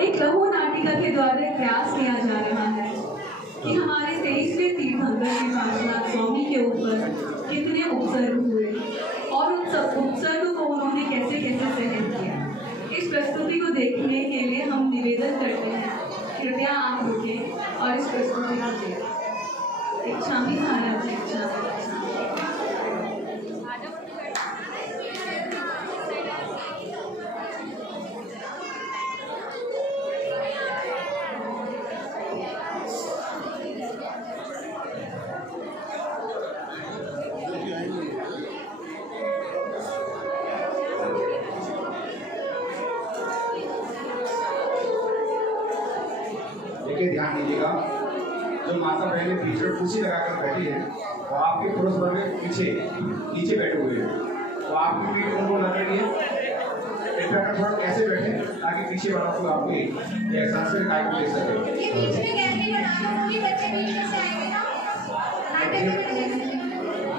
एक लघु नाटिका के द्वारा प्रयास किया जा रहा है कि हमारे 23वें तीर्थंकर के पार्श्वनाथ स्वामी के ऊपर कितने उपसर्ग हुए और उन सब उपसर्ग को उन्होंने कैसे कैसे सहन किया। इस प्रस्तुति को देखने के लिए हम निवेदन करते हैं, कृपया आप रुकें और इस प्रस्तुति को देखें। इच्छा भी भारत है, इच्छा ध्यान दीजिएगा। जो माता बहनें पीछे कुर्सी लगाकर बैठी हैं वो आपके पड़ोस वर्ग में पीछे नीचे बैठे हुए हैं, तो आपकी पीठ उनको न करिए, कृपया थोड़ा कैसे बैठे ताकि पीछे वाला को आपको एहसास में काय को दे सके।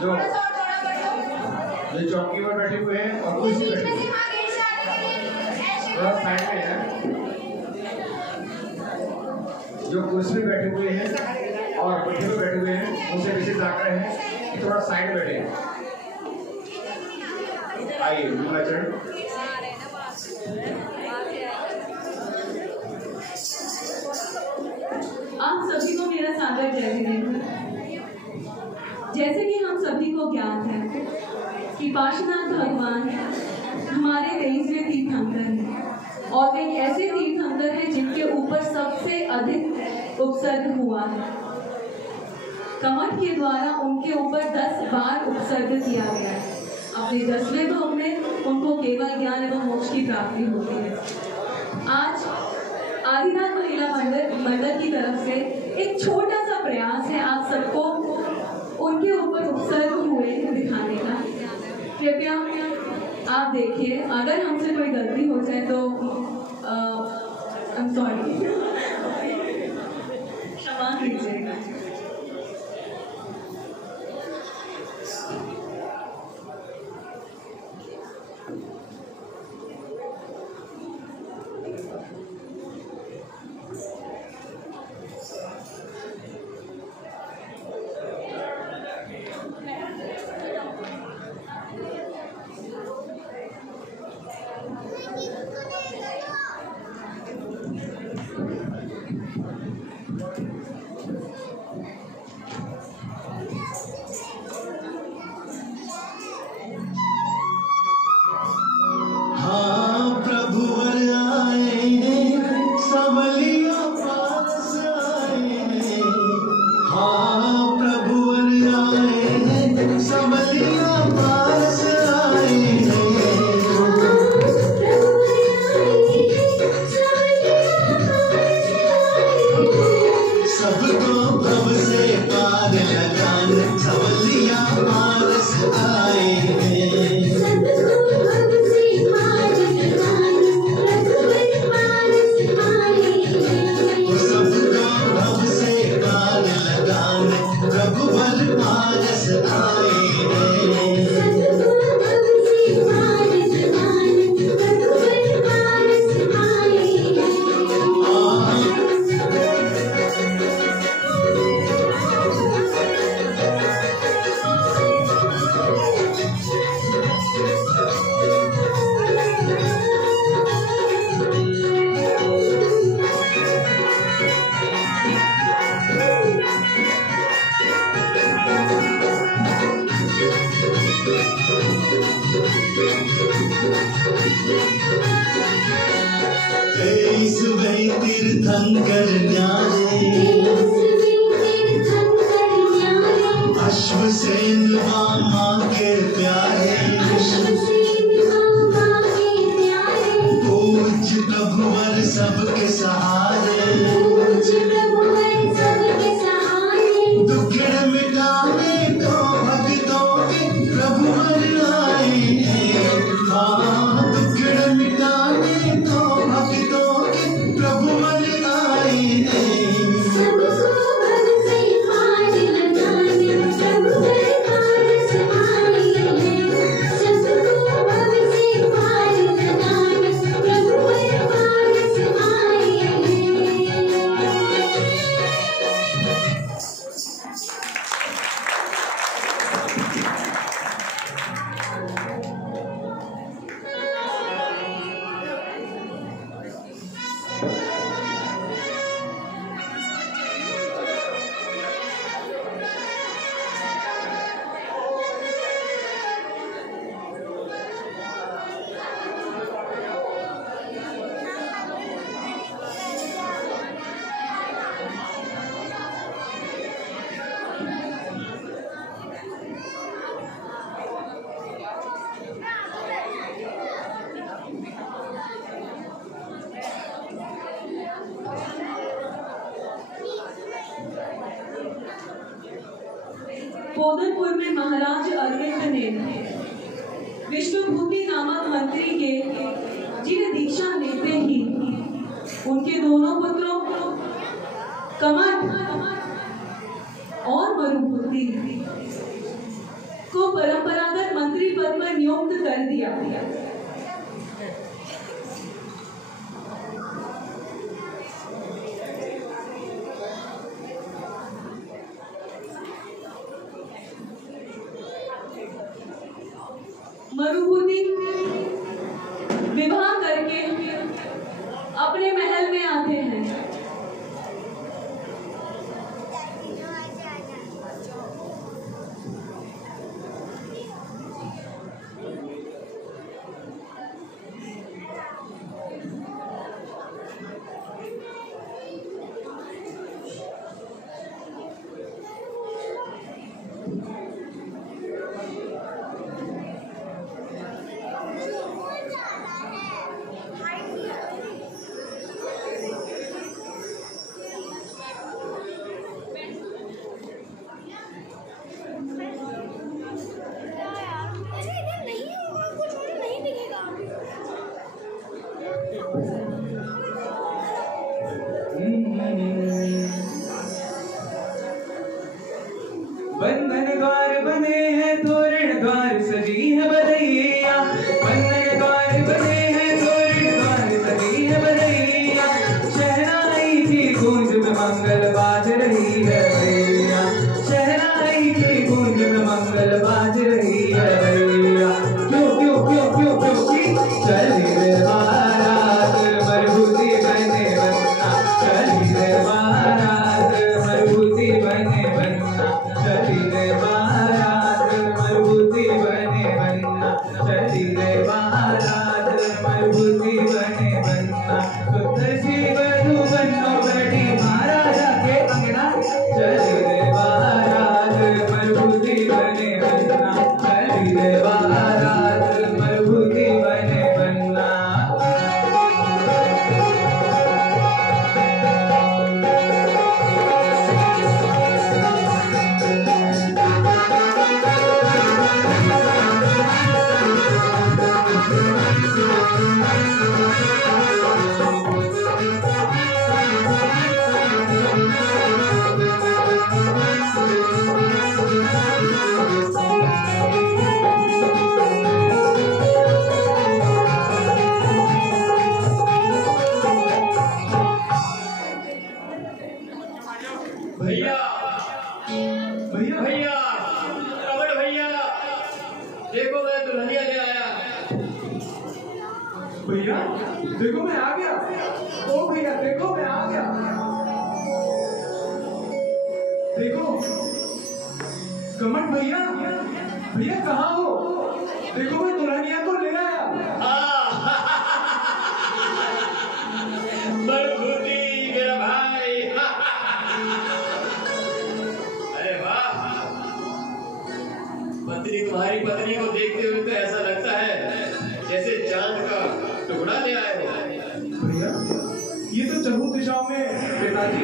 जो चौकी पर बैठे हुए हैं और कुर्सी बैठे हुए हैं थोड़ा साइड में है, जो कुर्सी में बैठे हुए हैं और बैठे में बैठे हुए हैं उनसे विशेष आग्रह है कि थोड़ा साइड बैठे। आइए चरण। आप सभी को मेरा सादर जय विनम्र। जैसे कि हम सभी को ज्ञात है कि पार्श्वनाथ भगवान हमारे 23वें तीर्थंकर हैं और वे ऐसे तीर्थंकर हैं जिनके ऊपर सबसे अधिक उपसर्ग हुआ है। कमठ के द्वारा उनके ऊपर 10 बार उपसर्ग किया गया है। अपने 10वें भाव में उनको केवल ज्ञान एवं मोक्ष की प्राप्ति होती है। आज आदिनाथ महिला मंडल की तरफ से एक छोटा सा प्रयास है आप सबको उनके ऊपर उपसर्ग हुए दिखाने का। कृपया आप देखिए, अगर हमसे कोई गलती हो जाए तो सॉरी, क्षमा कीजिएगा। बोधनपुर में महाराज अरविंद ने विष्णुभूति नामक मंत्री के जिन्हें दीक्षा लेते ही उनके दोनों पुत्रों कमठ और मरुभूति को परंपरागत मंत्री पद पर नियुक्त कर दिया। मरुभूति विवाह करके अपने महल में आते हैं। बंधन द्वार बने हैं तोरण द्वार सजी है बरैया। बंधन द्वार बने हैं तोरण द्वार सजी है बरैया। शहनाई की गूंज में मंगल बाज रही है भैया। शहनाई की गूंज में मंगल बाज रही है भैया। क्यों क्यों क्यों क्यों क्यों चली रे बारात मरुभूति बने बनना। चली रे बारात मरुभूति बने बनना। चली रे बारात मरुभूति बने बनना। चली रे बारात मरुभूति बने बनना। सुंदर सी बधू बनो बड़ी महाराजा के अंगना। चली रे बारात मरुभूति बने बनना। चली रे बारात मरुभूति बने बनना। भैया भैया भैया रमण भैया देखो मैं दुल्हनिया ले आया। भैया देखो मैं आ गया। ओ भैया देखो मैं आ गया। देखो कमट भैया भैया कहाँ हो? देखो मैं दुल्हनिया को ले आया। मरुभूति मेरा भाई। अरे वाह, पत्नी तुम्हारी पत्नी को देखते हुए तो ऐसा लगता है जैसे चांद का टुकड़ा ले आए हो। भैया ये तो चहुँ दिशाओं में पिताजी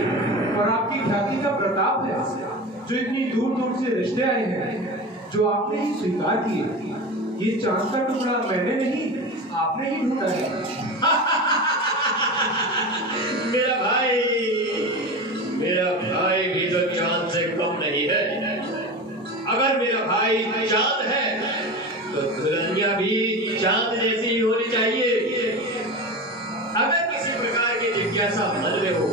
और आपकी ख्याति का प्रताप है जो इतनी दूर दूर से रिश्ते आए हैं जो आपने ही स्वीकार किए। ये चांद का टुकड़ा मैंने नहीं आपने ही ढूंढा है। मेरा भाई भी तो चांद से कम नहीं है। अगर मेरा भाई चांद है तो दुल्हनिया भी चांद जैसी ही होनी चाहिए। अगर किसी प्रकार की जिज्ञासा मन में हो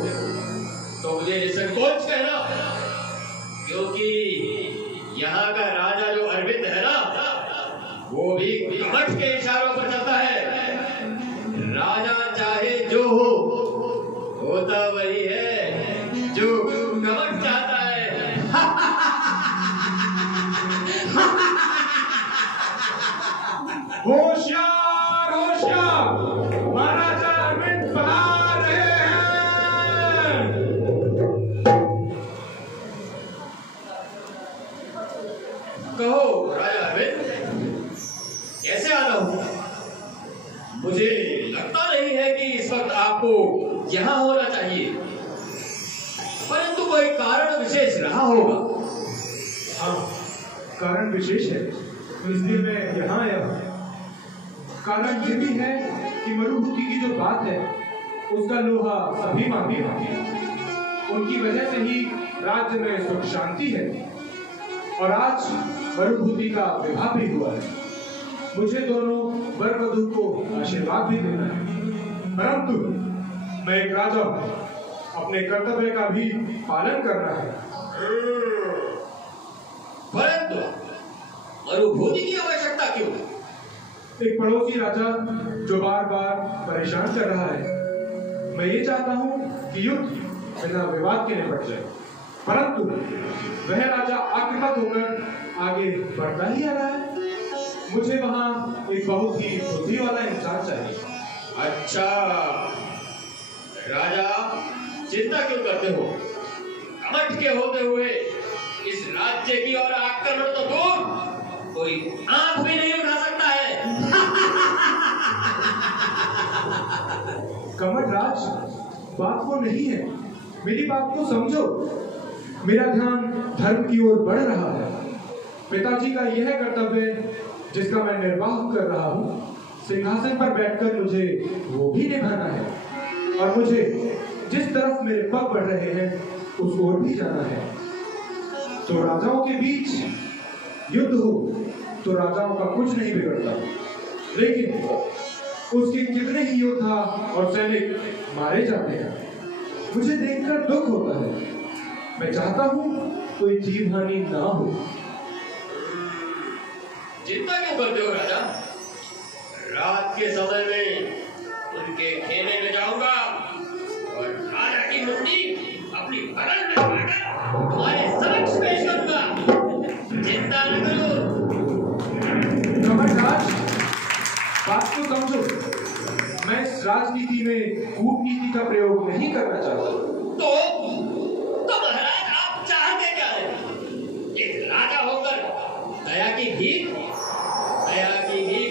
तो मुझे निसंकोच कहना, क्योंकि यहाँ का राजा जो अरविंद है ना, वो भी कमठ के इशारों पर चलता है। राजा चाहे जो हो यहाँ होना चाहिए, परंतु कोई कारण विशेष रहा होगा। हाँ, कारण विशेष है, तो इसलिए मैं यहाँ आया हूँ। कारण ये भी है कि मरुभूति की जो बात है उसका लोहा सभी मांगे हैं। उनकी वजह से ही राज्य में सुख शांति है और आज मरुभूति का विवाह भी हुआ है। मुझे दोनों वर वधू को आशीर्वाद भी देना है, परंतु मैं एक राजा हूँ, अपने कर्तव्य का भी पालन करना है। परंतु मरुभूति की आवश्यकता क्यों? एक पड़ोसी राजा जो बार बार परेशान कर रहा है, मैं ये चाहता हूँ कि युद्ध बिना विवाद के निपट जाए, परंतु वह राजा आक्रामक होकर आगे बढ़ता ही आ रहा है। मुझे वहाँ एक बहुत ही बुद्धि वाला इंसान चाहिए। अच्छा राजा, चिंता क्यों करते हो? कमठ के होते हुए इस राज्य की ओर आक्रमण तो दूर, कोई आंख भी नहीं उठा सकता है। कमठ राज, बात वो नहीं है, मेरी बात को समझो। मेरा ध्यान धर्म की ओर बढ़ रहा है। पिताजी का यह कर्तव्य जिसका मैं निर्वाह कर रहा हूँ, सिंहासन पर बैठकर मुझे वो भी निभाना है, और मुझे जिस तरफ मेरे पग बढ़ रहे हैं उस ओर भी जाना है। तो राजाओं के बीच युद्ध हो तो राजाओं का कुछ नहीं बिगड़ता, लेकिन उसके कितने ही योद्धा और सैनिक मारे जाते हैं, मुझे देखकर दुख होता है। मैं चाहता हूँ कोई जीव हानि ना हो। चिंता क्यों करते हो राजा? रात के समय में उनके खेमे में जाऊंगा और राजा की मुट्ठी अपनी बगल में लगाकर तुम्हारे समक्ष पेश करूंगा। चिंता न करो। कमलराज, बात को समझो। मैं इस राजनीति में कूटनीति का प्रयोग नहीं करना चाहता। तो महाराज आप चाहते क्या है? एक राजा होकर दया की भीख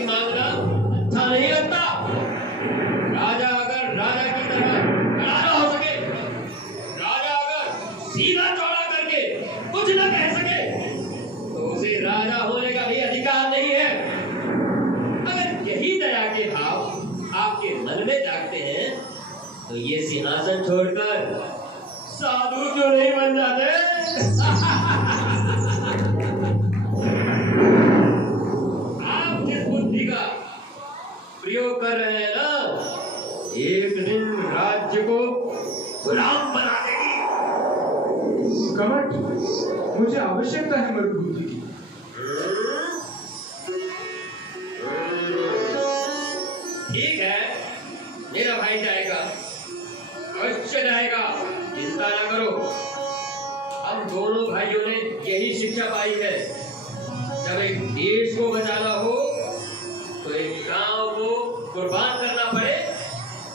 मांगना अच्छा नहीं लगता। राजा अगर राजा की तरह खड़ा न हो सके, राजा अगर सीधा चौड़ा करके कुछ न कह सके, तो उसे राजा होने का भी अधिकार नहीं है। अगर यही दया के भाव आपके मन में जागते हैं, तो ये सिंहासन छोड़कर साधु क्यों नहीं बन जाते? आप जिस बुद्धि का प्रयोग कर रहे हैं ना, एक दिन राज्य को गुलाम बना देगी। कमट, मुझे आवश्यकता है मरुभूति की। ठीक है, मेरा भाई जाएगा, अवश्य जाएगा, चिंता ना करो। हम दोनों भाइयों ने यही शिक्षा पाई है, जब एक देश को बचाना हो तो एक गांव को कुर्बान करना पड़े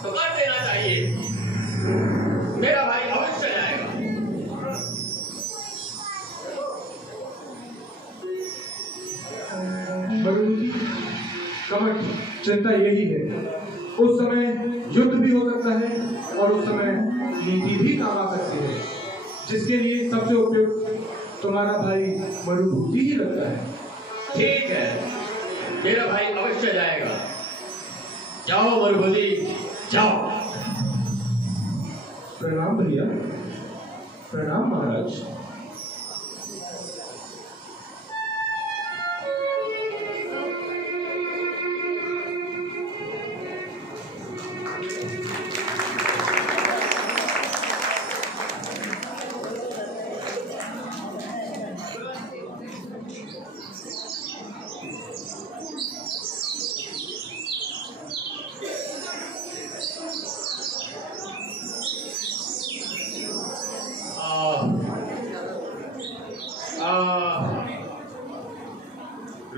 तो कर देना चाहिए। मेरा भाई अवश्य जाएगा। मरुभूति, कमट, चिंता यही है। उस समय युद्ध भी हो सकता है और उस समय नीति भी काम आ सकती है, जिसके लिए सबसे उपयुक्त तुम्हारा भाई मरुभूति ही लगता है। ठीक है, मेरा भाई अवश्य जाएगा। जाओ मरुभूति, जाओ। प्रणाम भैया। प्रणाम महाराज।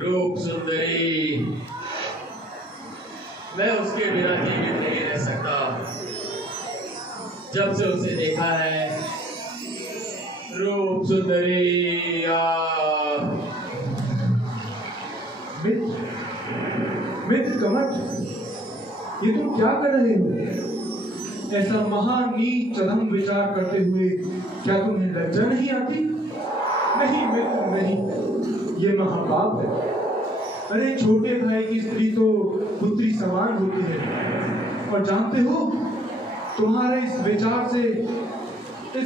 रूप सुंदरी, मैं उसके बिना जीवित नहीं रह सकता। जब से उसे देखा है, रूप सुंदरी। मित्र कमट, ये तुम क्या कर रहे हो? ऐसा महानीच चरम विचार करते हुए क्या तुम्हें लज्जा नहीं आती? नहीं मित्र नहीं, ये महापाप है। अरे छोटे भाई की स्त्री तो पुत्री समान होती है। और जानते हो, तुम्हारे इस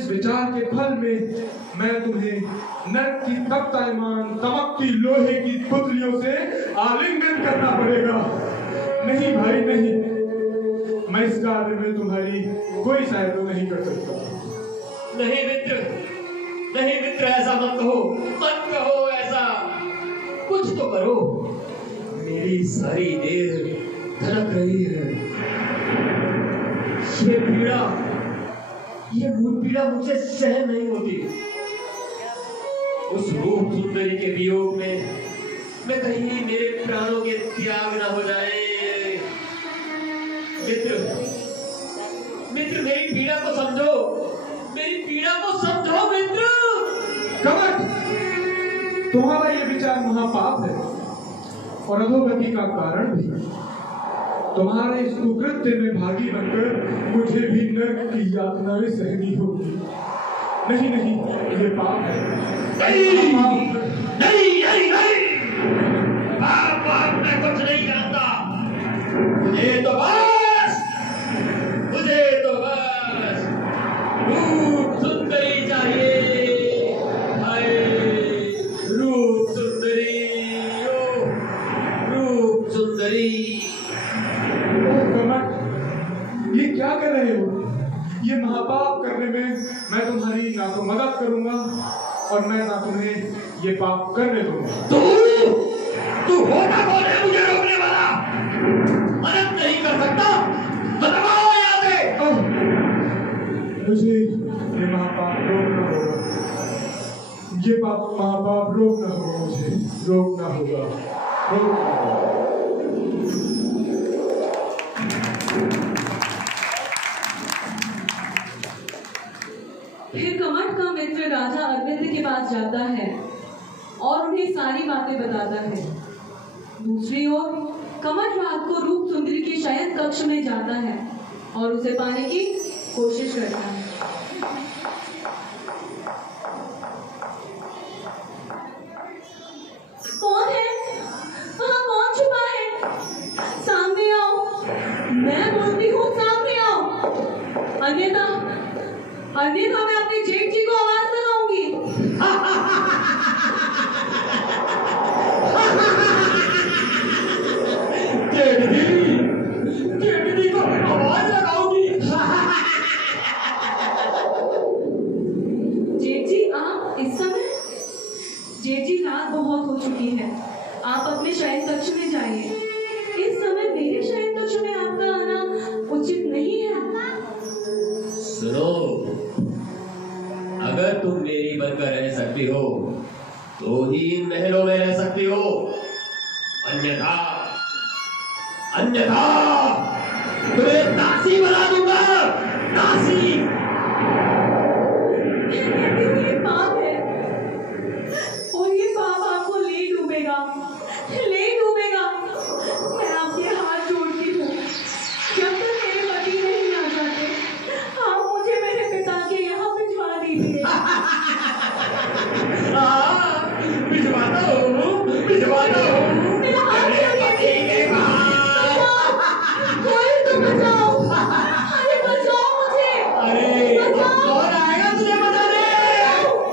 विचार के फल में मैं तुम्हें नर्क की तप्तायमान तमकती लोहे की पुतलियों से आलिंगन करना पड़ेगा। नहीं भाई नहीं, मैं इस कार्य में तुम्हारी कोई सहायता नहीं कर सकता। नहीं मित्र, नहीं मित्र, ऐसा मत कहो ऐसा। कुछ तो करो, मेरी सारी देर धड़क रही है। ये भूत पीड़ा मुझे सहन नहीं होती। उस रूप सुंदरी के वियोग में मैं कहीं मेरे प्राणों के त्याग न हो जाए। मित्र, मेरी पीड़ा को समझो, मित्र। कमट, तुम्हारा ये विचार महापाप है और अधोगति का कारण भी। तुम्हारे इस कुकृत्य में भागी बनकर मुझे भी नर्क की यातनाएं सहनी होगी। नहीं, ये पाप है। नहीं। पाप मैं कुछ नहीं जानता। मुझे तो बस रूप सुंदरी चाहिए। हाय रूप सुंदरी, रूप सुंदरी। कमट, ये क्या कर रहे हो? ये महापाप करने में मैं तुम्हारी ना तो मदद करूंगा और मैं ना तुम्हें ये पाप करने दूंगा। तू होता कौन है मुझे रोकने वाला? मदद नहीं कर सकता तो दबाओ यहाँ से। मुझे ये महापाप रोकना होगा। ये महापाप रोकना होगा। मुझे रोकना होगा। फिर कमट का मित्र राजा अरविंद के पास जाता है और उन्हें सारी बातें बताता है। दूसरी ओर कमट रात को रूप सुंदरी के शयन कक्ष में जाता है और उसे पाने की कोशिश करता है। कौन है वहाँ? कौन छुपा है? सामने आओ, मैं बोलती हूँ सामने आओ, अन्यथा मैं अपने जेठ जी को आवाज लगाऊंगी। जेठ जी को आवाज लगाऊंगी। जेठ जी, आप इस समय? जेठ जी, रात बहुत हो चुकी है, आप अपने शयन कक्ष में जाइए। इस समय मेरे शयन कक्ष में आपका आना उचित नहीं है। सुनो, अगर तुम मेरी बनकर रह सकती हो तो ही इन महलों में रह सकती हो, अन्यथा तुम्हें दासी बना दूंगा। दासी। ये पाप है और ये पाप आपको ले डूबेगा। मैं आपके हाथ जोड़ती हूँ, जब तक मेरे पति नहीं आ जाते आप मुझे मेरे पिता के यहाँ भिजवा दीजिए। भिजवा दो। मेरा हाथ छोड़िए। कोई तो बचाओ। अरे बचाओ मुझे। बचाओ। कौन आएगा तुझे बचाने?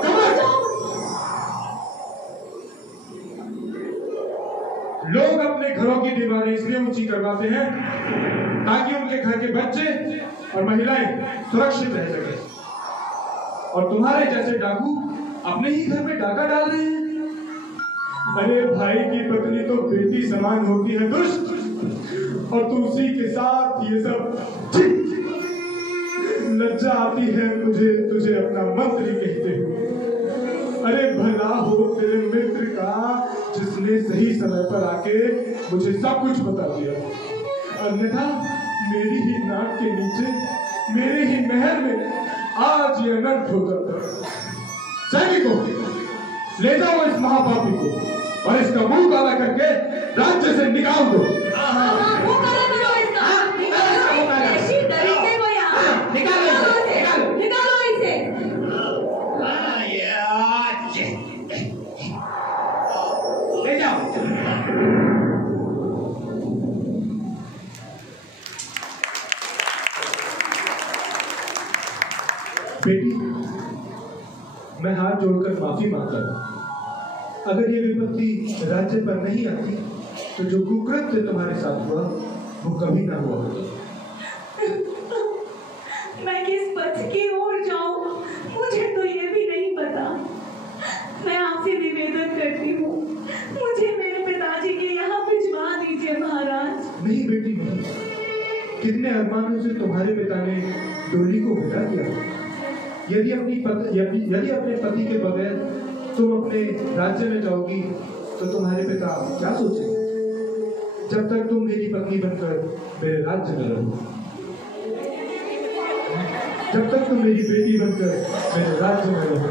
बचाओ। लोग अपने घरों की दीवारें इसलिए ऊंची करवाते हैं ताकि उनके घर के बच्चे और महिलाएं सुरक्षित रह सके। और तुम्हारे जैसे डाकू अपने ही घर में डाका डाल रहे हैं। अरे भाई की पत्नी तो बेटी समान होती है दुष्ट, और तू उसी के साथ ये सब। लज्जा आती है मुझे तुझे अपना मंत्री कहते हो। अरे भला हो तेरे मित्र का जिसने सही समय पर आके मुझे सब कुछ बता दिया। अन्यथा मेरी ही नाक के नीचे मेरे ही महल में आज ये अनर्थ हो जाता। सैनिकों, ले जाओ इस महापापी को और इसका मुंह काला करके राज्य से निकाल दो। मुंह काला करो इसका। ऐसी तरीके को यहाँ बेटी, मैं हाथ जोड़कर माफी मांगता हूँ। अगर ये विपत्ति राज्य पर नहीं आती तो जो कुकृत्य तुम्हारे साथ हुआ वो कभी ना हुआ होता। मैं किस पथ की ओर जाऊं मुझे तो ये भी नहीं पता। मैं आपसे निवेदन करती हूँ, मुझे मेरे पिताजी के यहाँ भिजवा दीजिए महाराज। नहीं बेटी नहीं, कितने अरमानों से तुम्हारे पिता ने डोली को विदा किया। यदि अपने पति के बगैर तुम अपने राज्य में जाओगी तो तुम्हारे पिता क्या सोचेंगे? जब तक तुम मेरी पत्नी बनकर मेरे राज्य में रहो, जब तक तुम मेरी बेटी बनकर मेरे राज्य में रहो।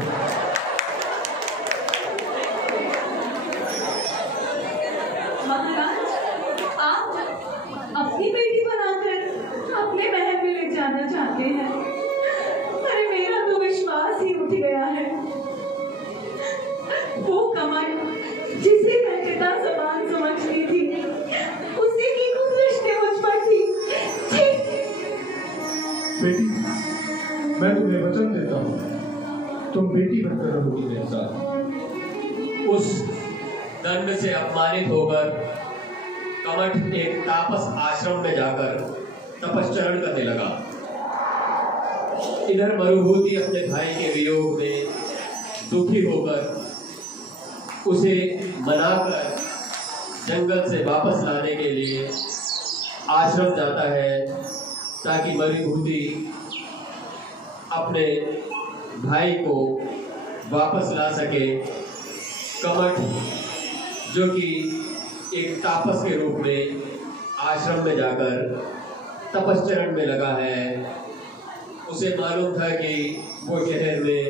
महाराज, आप अपनी बेटी बनाकर अपने महल में ले जाना चाहते हैं? अरे मेरा तो विश्वास ही उठ गया है। वो कमल जिसे मैं पिता समान समझती थी, उसी की कुछ रिश्ते मुझ पर थी। बेटी, मैं तुम्हें वचन देता हूँ, तुम बेटी बनकर रहोगी मेरे साथ। उस दंड से अपमानित होकर कमठ एक तापस आश्रम में जाकर तपश्चरण करने लगा। इधर मरुभूति अपने भाई के वियोग में दुखी होकर उसे मनाकर जंगल से वापस लाने के लिए आश्रम जाता है ताकि मरुभूति अपने भाई को वापस ला सके। कमठ जो कि एक तापस के रूप में आश्रम में जाकर तपश्चरण में लगा है, उसे मालूम था कि वो शहर में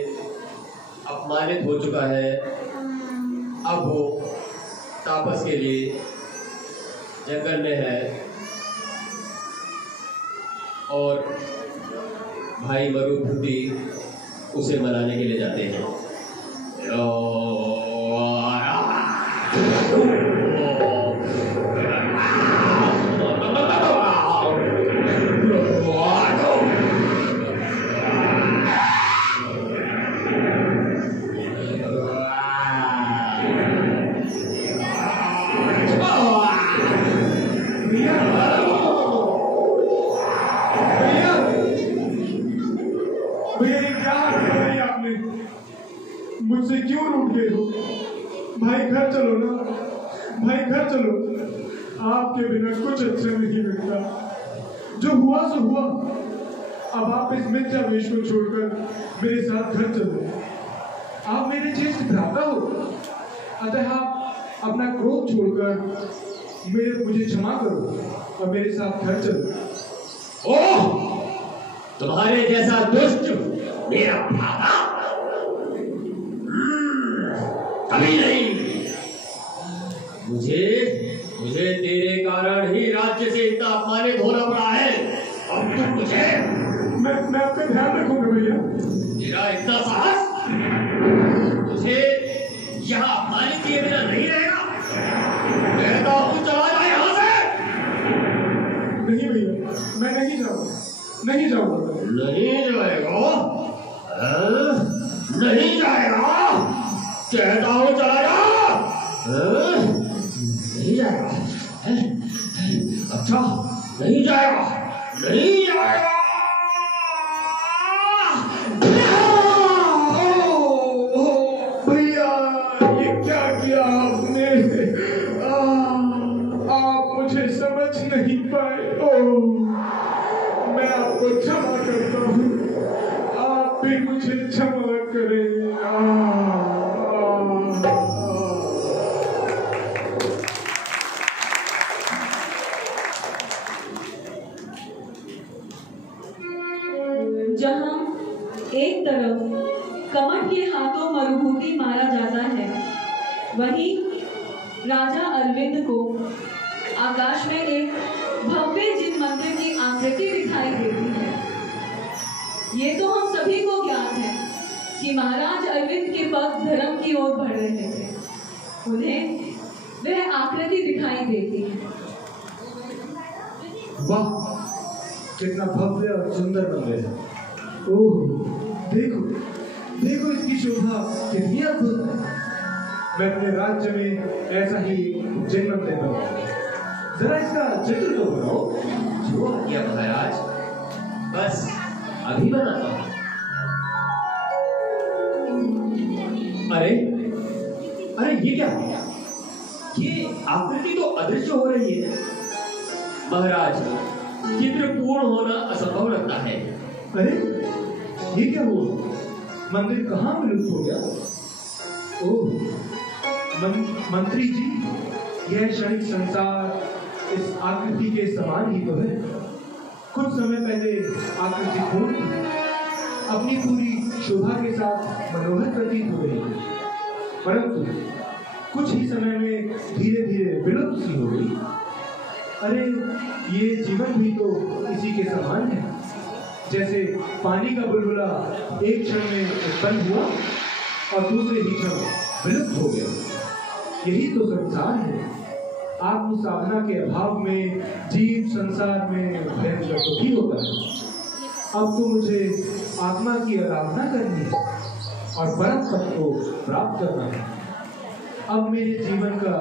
अपमानित हो चुका है। अब वो तापस के लिए जंगल में है और भाई मरुभूति उसे मनाने के लिए जाते हैं। मुझसे क्यों रूठ गए हो? भाई घर चलो ना, भाई घर चलो। आपके बिना कुछ अच्छा नहीं लगता। जो हुआ सो हुआ। अब आप इस मिथ्या वेश को छोड़कर मेरे साथ घर चलो। आप मेरे ज्येष्ठ भ्राता हो, अतः आप अपना क्रोध छोड़कर मुझे क्षमा करो और मेरे साथ घर चलो। ओह, तुम्हारे जैसा दुष्ट मेरा भ्राता कभी नहीं। मुझे तेरे कारण ही राज्य से इतना अपमानित होना पड़ा है। अब तुम मुझे मैं आपका ध्यान रखूंगा भैया। तेरा इतना साहस, मुझे यहाँ अपमानित किए बिना नहीं रहेगा। कहता हूँ चला जाए यहाँ से। नहीं भैया, मैं नहीं जाऊंगा, नहीं जाऊंगा। नहीं जाएगा? नहीं जाएगा? कहता हूँ चला जा। नहीं जाएगा? अच्छा, नहीं जाएगा, नहीं जाएगा। भैया, ये क्या किया आपने? आप मुझे समझ नहीं पाए। मैं आपको क्षमा करता हूँ, आप भी मुझे क्षमा करें। जहाँ एक तरफ कमठ के हाथों मरुभूति मारा जाता है, वहीं राजा अरविंद को आकाश में एक भव्य जिन मंदिर की आकृति दिखाई देती है। ये तो हम सभी को ज्ञात है कि महाराज अरविंद के पग धर्म की ओर बढ़ रहे थे। उन्हें वह आकृति दिखाई देती है। वाह, कितना भव्य और सुंदर मंदिर है। ओह, प्रतिभा कितनी अद्भुत है। मैं अपने राज्य में ऐसा ही जन्म देता हूँ। जरा इसका चित्र तो बनाओ। जो आ गया महाराज, बस अभी बनाता हूँ। अरे अरे ये क्या है? ये आकृति तो अदृश्य हो रही है। महाराज, चित्र पूर्ण होना असंभव लगता है। अरे ये क्या हुआ? मंदिर कहाँ विलुप्त हो गया? ओह, मंत्री जी, यह क्षणिक संसार इस आकृति के समान ही तो है। कुछ समय पहले आकृति पूर्ण थी, अपनी पूरी शोभा के साथ मनोहर प्रतीत हो रही है, परंतु कुछ ही समय में धीरे धीरे विलुप्त सी हो गई। अरे ये जीवन भी तो इसी के समान है। जैसे पानी का बुलबुला एक क्षण में उत्पन्न हुआ और दूसरे ही क्षण विलुप्त हो गया। यही तो संसार है। आत्म साधना के अभाव में जीव संसार में भयंकर दुखी होता है। अब तो मुझे आत्मा की आराधना करनी है और परम पद को प्राप्त करना है। अब मेरे जीवन का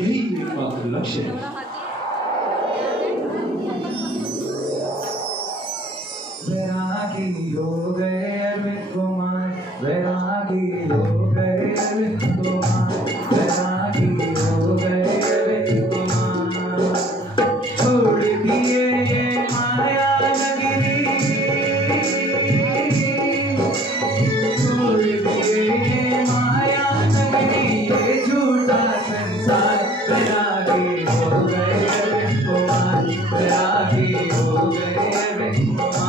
यही एकमात्र लक्ष्य है। वैरागी हो गए अरविंद कुमार, वैरागी हो गए अरविंद कुमार, वैरागी हो गए अरविंद कुमार। छोड़ दिए ये माया नगरी, छोड़ दिए ये माया नगरी, ये झूठा संसार। वैरागी हो गए अरविंद कुमार, वैरागी हो गए अरविंद कुमार।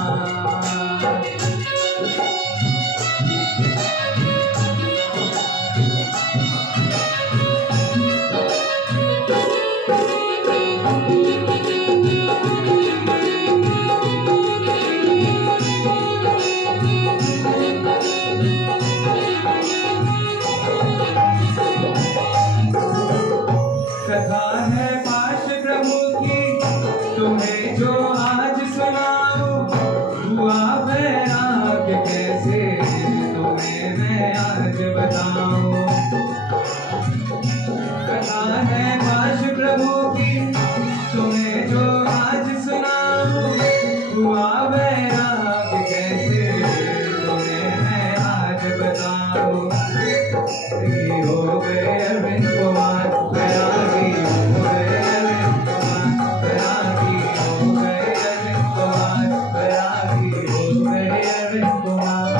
कथा है पाश प्रभु की, तुम्हें जो आज सुनाऊं, हुआ वैराग कैसे तुम्हें मैं आज बताऊं। कथा है पाश प्रभु की, तुम्हें जो आज सुनाऊं, हुआ वैराग कैसे तुम्हें मैं आज बताऊं। हो गए अरविंद कुमार, वैरागी हो गए अरविंद कुमार, वैरागी हो गए अरविंद कुमार, वैरागी हो गए अरविंद कुमार।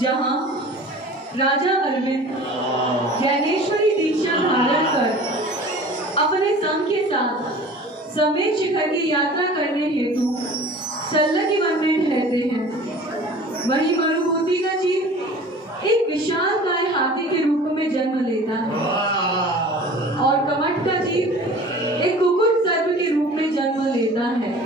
जहाँ राजा अरविंद ज्ञानेश्वरी दीक्षा धारण कर अपने संघ के साथ समेत शिखर की यात्रा करने हेतु सल्लकी वन में ठहरते हैं, वहीं मरुभूति का जीव एक विशाल काय हाथी के रूप में जन्म लेता है और कमठ का जीव एक कुकुट सर्प के रूप में जन्म लेता है।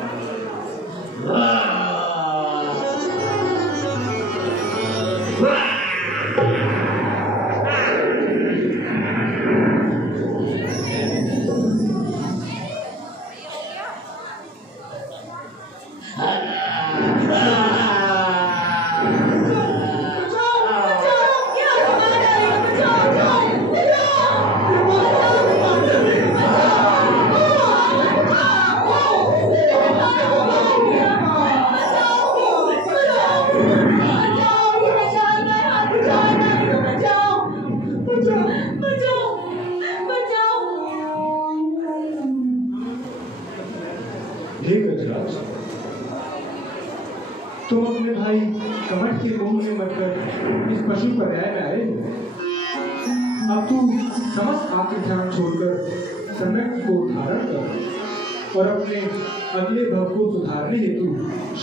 हे गजराज, तुम अपने भाई कमठ के मुंह में मरकर इस पशु पर्याय में आए हो। अब तू समस्त आत्मध्यान छोड़कर सम्यक को धारण कर और अपने अगले भव को सुधारने हेतु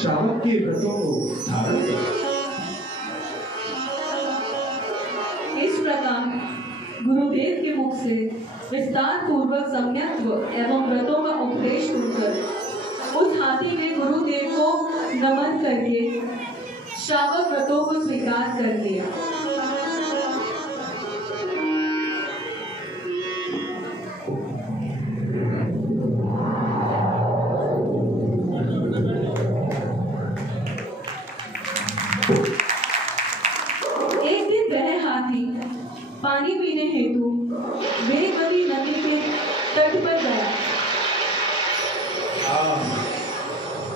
श्रावक के व्रतों को धारण कर। इस प्रकार गुरुदेव के मुख से विस्तार पूर्वक सम्यक्त्व एवं व्रतों का उपदेश सुनकर उस हाथी ने गुरुदेव को नमन करके श्रावक व्रतों को स्वीकार कर लिया। एक दिन वह हाथी पानी पीने हेतु वेगवती नदी के तट पर गया।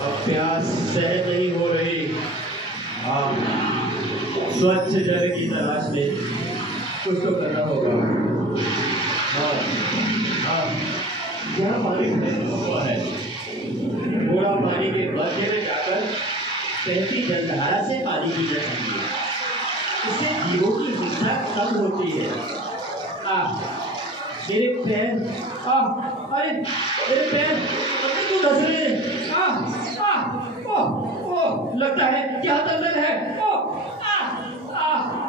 अब प्यास सहन नहीं हो रही। स्वच्छ जल की तलाश में कुछ तो करना होगा। यहाँ पानी भरा हुआ है। थोड़ा पानी के मध्य में जाकर बहती जलधारा से पानी पी जा सकती है। इससे जीवों की हिंसा कम होती है। मेरे पैर, अरे मेरे पैर क्यों धस रहे हैं? लगता है क्या दलदल है।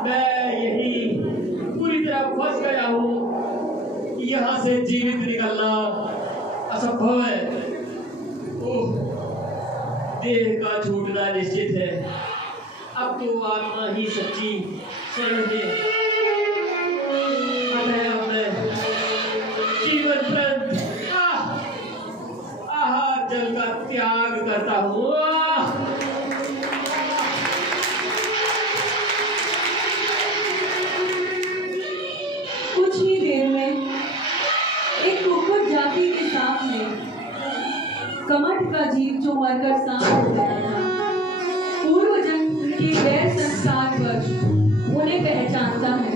मैं यही पूरी तरह फंस गया हूँ। यहाँ से जीवित निकलना असंभव है। देह का छूटना निश्चित है। अब तो आत्मा ही सच्ची शरण है। जीवन पर्यंत आहार जल का त्याग करता हूँ। कुछ ही देर में एक कुकुर जाति के सांप ने कमठ का जीव जो मरकर सांप हो गया था, पूर्व जन्म के गैर संस्कार वश उन्हें पहचानता है।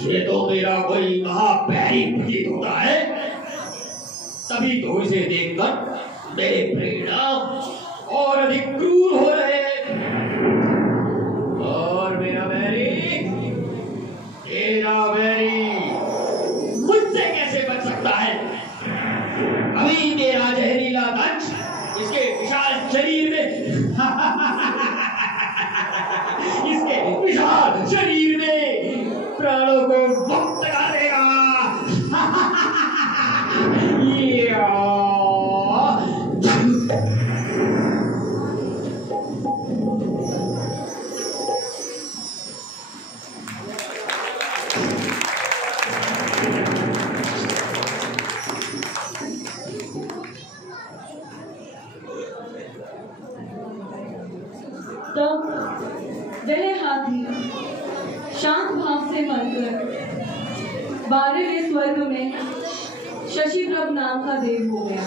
ये तो मेरा कोई महापैरी प्रतीत होता है। तभी तो इसे देखकर मेरे परिणाम और अधिक क्रूर हो रहे हैं। और मेरा बैरी, तेरा बैरी मुझसे कैसे बच सकता है? अभी मेरा जहरीला दंश इसके विशाल शरीर में इसके विशाल शरीर में प्राणों को मुक्त कर देगा। तब वह हाथी शांत भाव से मरकर 12वें स्वर्ग में शशिप्रभ नाम का देव हो गया।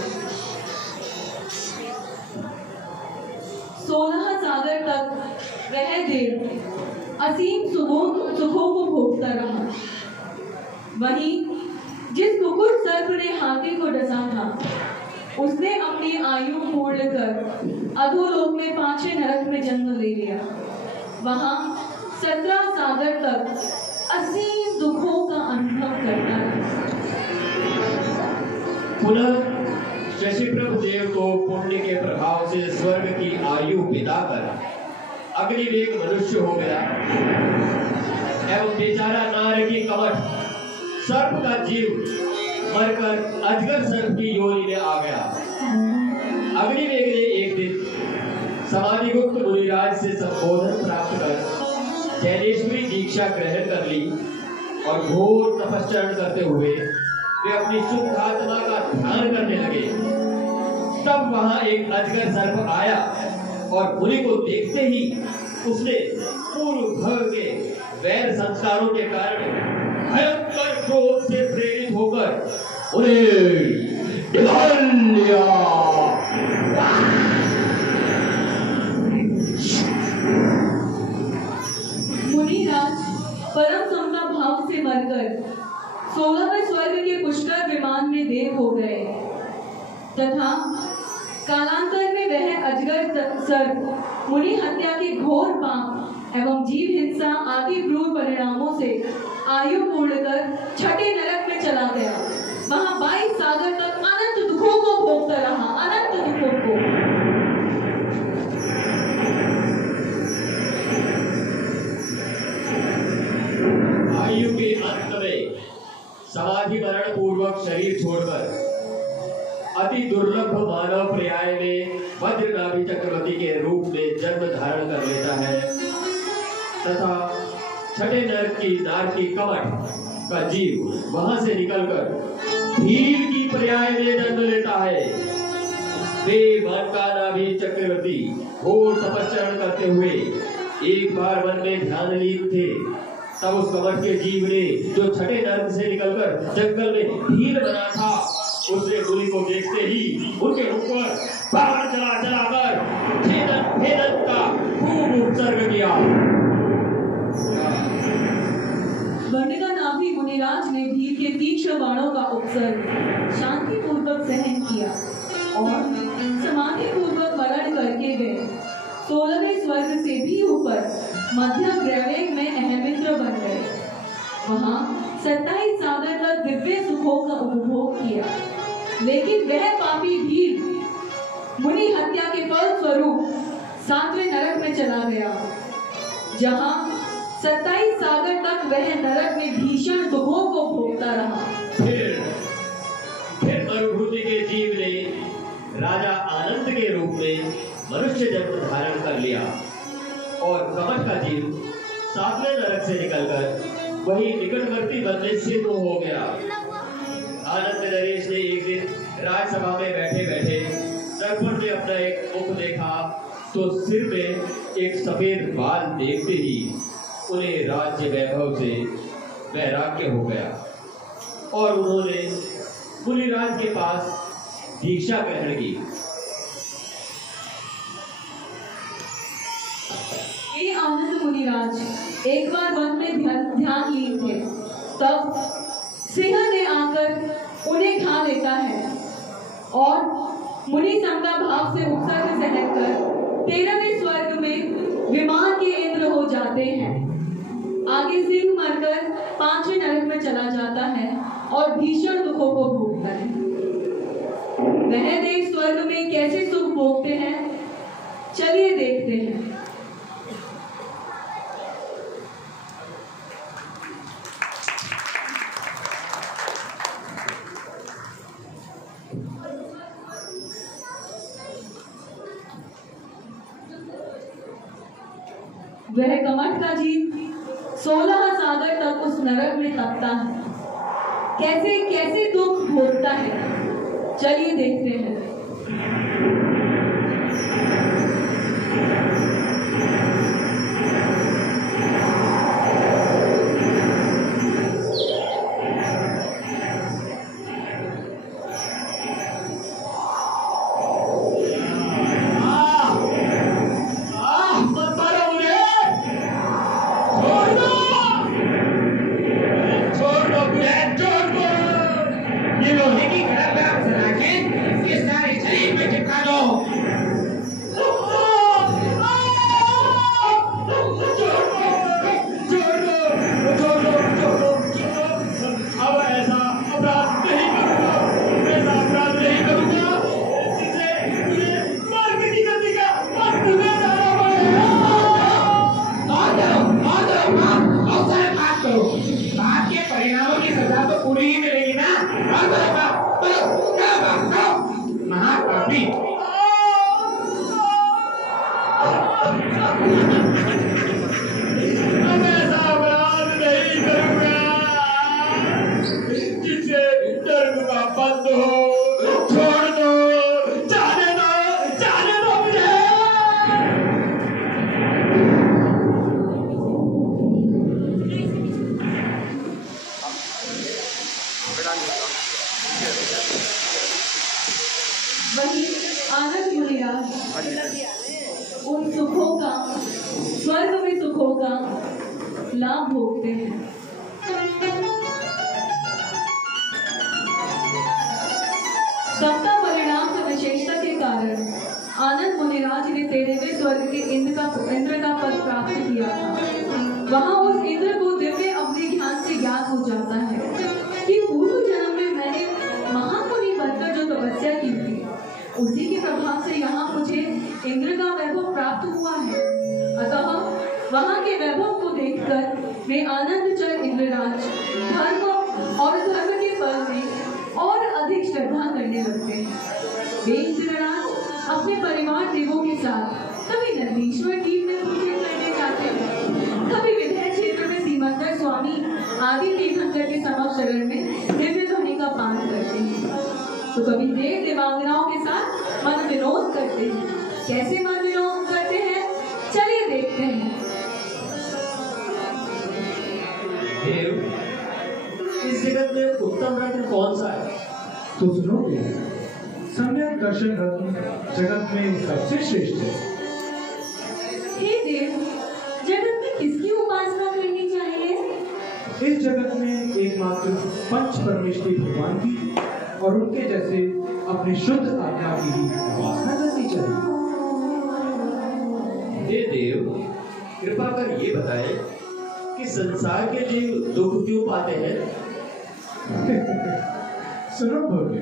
16 सागर तक वह देव असीम सुखों को भोगता रहा। वहीं जिस कुकुर सर्प ने हाथी को डसा था, उसने अपनी आयु पूर्ण कर अधोलोक में 5वें नरक में जन्म ले लिया। वहां 17 सागर तक असीम दुखों का अनुभव करता है। पुनः शशिप्रभ देव को पुण्य के प्रभाव से स्वर्ग की आयु बिताकर अग्निवेग मनुष्य हो गया एवं बेचारा नार की कमठ सर्प का जीव मरकर अजगर सर्प की योनि में आ गया। अग्निवेग ने एक दिन समाधिगुप्त मुनिराज से संबोधन प्राप्त कर जैनेश्वरी दीक्षा ग्रहण कर ली और घोर तपस्चरण करते हुए वे अपनी शुद्ध आत्मा का ध्यान करने लगे। तब वहां एक अजगर सर्प आया और मुनि को देखते ही उसने पूर्व भव के वैर संस्कारों के कारण भयंकर क्रोध से प्रेरित होकर उन्हें निकाल लिया। मुनिराज परम समता भाव से मरकर 16वें स्वर्ग के पुष्कर विमान में देव हो गए तथा कालांतर में वह अजगर सर्प मुनि हत्या के घोर पाप एवं जीव हिंसा आदि क्रूर परिणामों से आयु पूर्ण कर छठे नरक में चला गया। वहां 22 सागर तक अनंत दुखों को भोगता रहा, अनंत दुखों को। आयु के अंत में समाधि मरण पूर्वक शरीर छोड़कर अति दुर्लभ मानव पर्याय में वज्रनाभि चक्रवर्ती के रूप में जन्म धारण कर लेता है तथा छठे नरक की नार की कमर का जीव वहां से निकलकर भील की पर्याय में जन्म लेता है। वे मनकानाभि चक्रवर्ती घोर तपस्या करते हुए एक बार वन में ध्यान लीन थे। तब उस कमर के जीव ने जो छठे नरक से निकलकर जंगल में भील बना था उसने मुनि को देखते ही उनके ऊपर बाण चला कर भेदन का खूब उत्सर्ग किया। वर्णिकानाभि मुनिराज ने भील के तीक्ष्ण बाणों का उपसर्ग शांति पूर्वक सहन किया और समाधि पूर्वक मरण करके वे 16वें स्वर्ग से भी ऊपर मध्यम ग्रैवेग में अहमिंद्र बन गए। वहां 27 सागर तक दिव्य सुखों का उपभोग किया, लेकिन वह पापी भील मुनि हत्या के फल स्वरूप 7वें नरक में चला गया, जहां 27 सागर तक वह नरक में भीषण दुखों को भोगता रहा। फिर मरुभूमि के जीव ने राजा आनंद के रूप में मनुष्य जन्म धारण कर लिया और कमर का जीव 7वें नरक से निकलकर वही निकटवर्ती वन में सिद्ध हो गया। आनंद नरेश ने एक दिन राजसभा में बैठे बैठे दर्पण में अपना एक मुख देखा तो सिर में एक सफेद बाल देखते ही उन्हें राज्य वैभव से वैराग्य हो गया और उन्होंने मुनिराज के पास दीक्षा ग्रहण की। ये आनंद मुनिराज एक बार वन में ध्यान लीन थे, तब सिंह ने आकर उन्हें खा लेता है और मुनि समता भाव से उत्सर्ग सहन कर 13वें स्वर्ग में विमान के इंद्र हो जाते हैं। आगे सिंह मरकर 5वें नरक में चला जाता है और भीषण दुखों को भोगता है। वह देव स्वर्ग में कैसे सुख भोगते हैं, चलिए देखते हैं। वह कमठ का जीव 16 सागर तक उस नरक में तपता है, कैसे कैसे दुख भोगता है, चलिए देखते हैं। सुखों का लाभ भोगते हैं। सबका परिणाम की विशेषता के कारण आनंद मुनिराज ने 13वें स्वर्ग के इंद्र का पद प्राप्त किया था। वहां उस इंद्र को दिव्य अवधि ज्ञान से ज्ञात हो जाता है कि पूर्व जन्म में मैंने महामुनि बनकर जो तपस्या की थी उसी के प्रभाव से यहाँ मुझे इंद्र का वैभव प्राप्त हुआ है। अतः वहाँ के वैभव को देखकर वे आनंद चल इंद्रराज धर्म और धर्म के फल में और अधिक श्रद्धा करने लगते हैं। वे इंद्रराज अपने परिवार देवों के साथ कभी नंदीश्वर टीम में पूजन करने जाते हैं, कभी विधेय क्षेत्र में सीमंतर स्वामी आदि तीर्थंकर के समक्ष शरण में दिव्य ध्वनि का पान करते हैं, तो कभी देव देवांगनाओं के साथ मन विनोद करते हैं। कैसे मन विनोद करते हैं, चलिए देखते हैं। देव, इस जगत में उत्तम रत्न कौन सा है? तो सुनोगे, सम्यक दर्शन रत्न जगत में सबसे श्रेष्ठ है। हे देव, जगत में किसकी उपासना करनी चाहिए? इस जगत में एकमात्र पंच परमेश्वरी भगवान की और उनके जैसे अपनी शुद्ध आत्मा की ही उपासना करनी चाहिए। हे देव, कृपा कर ये बताएं कि संसार के जीव दुख क्यों पाते हैं? सुनो भव्य,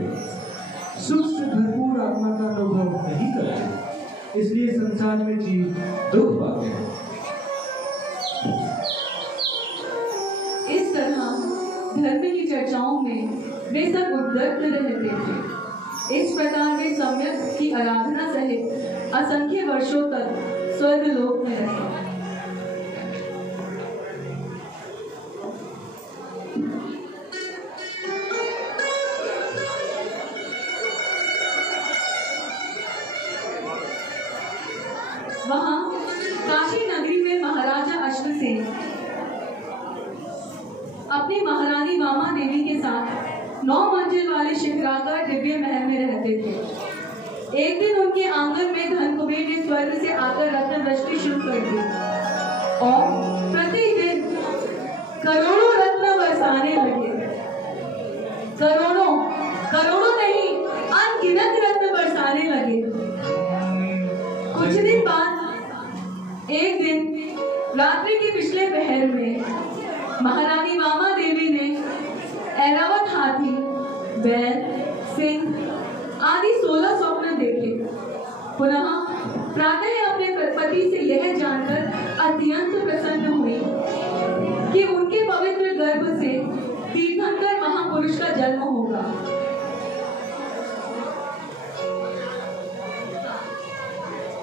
सुख से भरपूर आत्मा का अनुभव नहीं करते, इसलिए संसार में जीव दुख पाते हैं। इस तरह धर्म की चर्चाओं में वे सब उद्दत रहते थे। इस प्रकार वे सम्यक की आराधना सहित असंख्य वर्षों तक स्वर्गलोक में रहे। वहां काशी नगरी में महाराजा अश्वसेन अपनी महारानी वामा देवी के साथ 9 मंजिल वाले शिखराकार दिव्य महल में रहते थे। एक दिन उनके आंगन में धन कुबेर ने स्वर्ग से आकर रत्न वृष्टि शुरू कर दी और प्रतिदिन करोड़ों रत्न बरसाने लगे। करोड़ों नहीं, अनगिनत रत्न बरसाने लगे। कुछ दिन बाद एक दिन रात्रि के पिछले पहर में महारानी वामा देवी ने ऐरावत हाथी, बैल, सिंह आदि 16 स्वप्न देखे। पुनः प्रातः अपने पति से यह जानकर अत्यंत प्रसन्न हुई कि उनके पवित्र गर्भ से तीर्थंकर महापुरुष का जन्म होगा।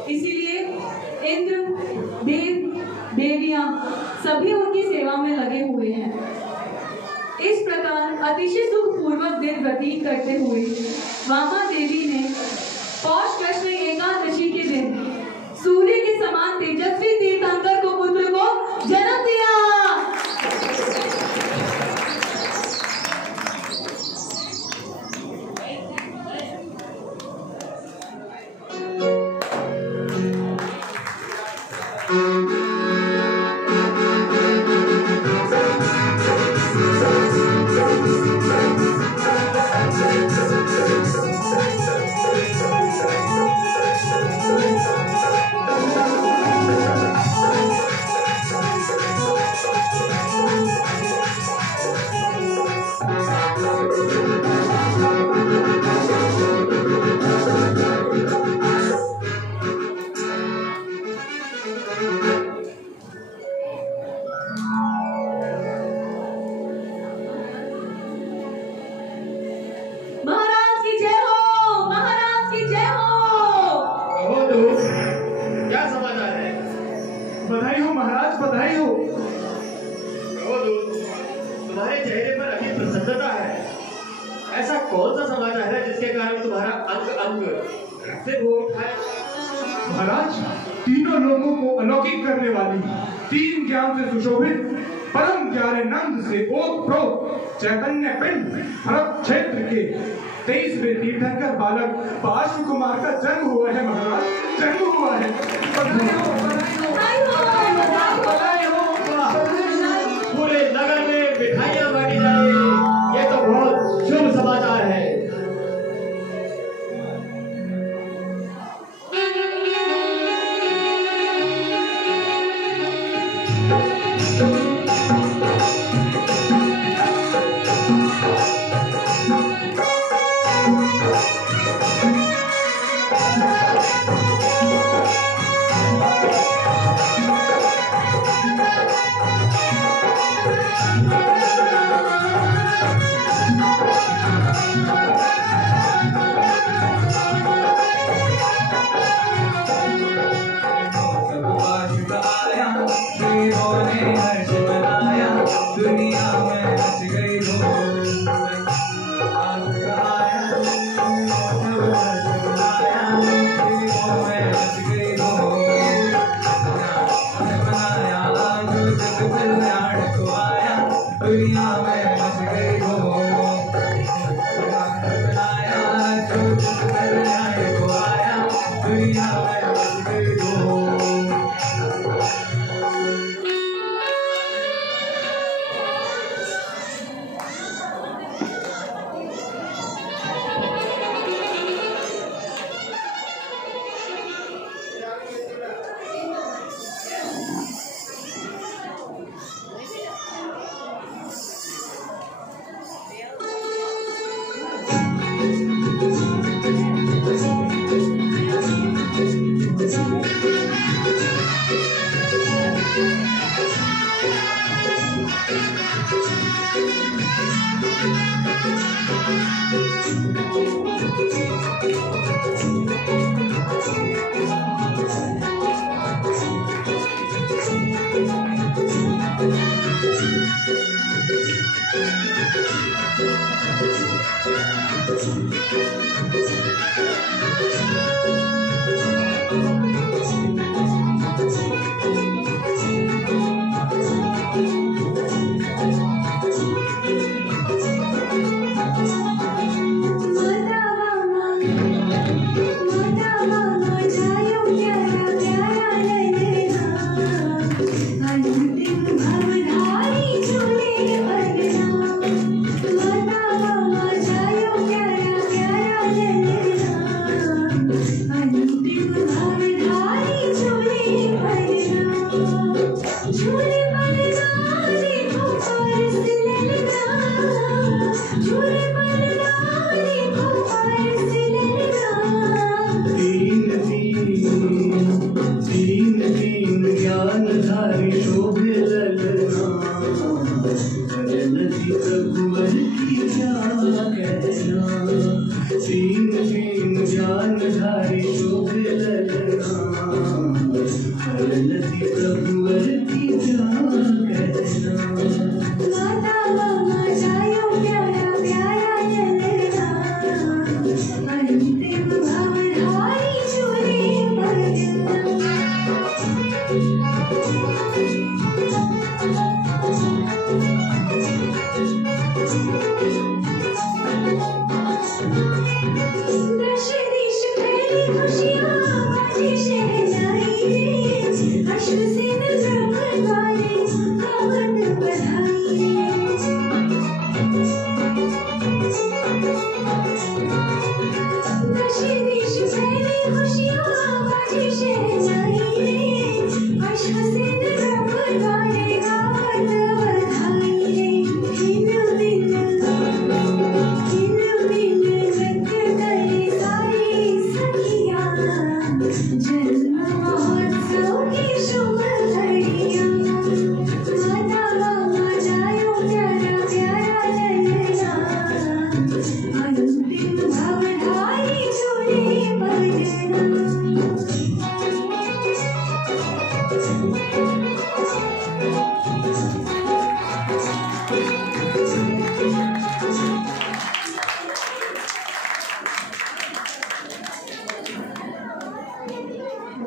इसीलिए इंद्र, देव, देवियां सभी उनकी सेवा में लगे हुए हैं। इस प्रकार अतिशय सुखपूर्वक दिन व्यतीत करते हुए वामा देवी ने पौष कृष्ण एकादशी के दिन सूर्य के समान तेजस्वी तीर्थंकर को पुत्र को जन्म दिया। बधाई हो महाराज, बधाई हो। तुम्हारे चेहरे पर अभी प्रसन्नता है। ऐसा कौन सा समाचार है जिसके कारण तुम्हारा अंग अंग से वो उठा है? महाराज, तीनों लोगों को अलौकिक करने वाली, 3 ज्ञान से सुशोभित, परम प्यारे नंद से ओतप्रोत चैतन्य पिंड भरत क्षेत्र के 23वें तीर्थंकर बालक पार्श्व कुमार का जन्म हुआ है महाराज, जन्म हुआ है। बधाई हो, बधाई हो, बधाई हो, बधाई हो।